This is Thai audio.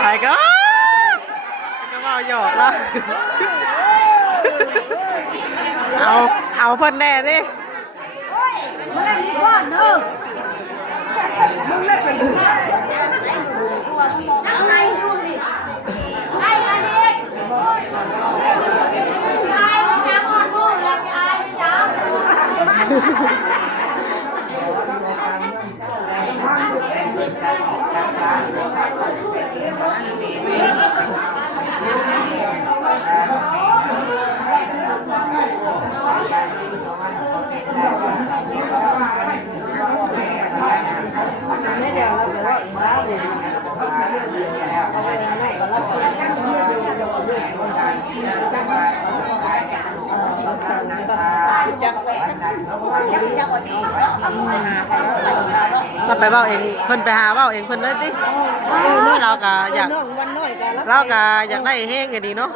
ใครก็มาหยอกแล้วเอาเพิ่นแน่ดิมึงเล่นดีกว่าเนอะมึงเล่นเป็นนั่งไงดูดิไอ้กันดิไอ้มันยังอ่อนมุ่งแล้วไอ้จ้าไม่เดี๋ยวเราจะว่าบ้าเลยเราไปเบ้าเองเพิ่นไปหาเบ้าเองเพิ่นเลยติเราก็อยากได้แห้งอย่างดีเนาะ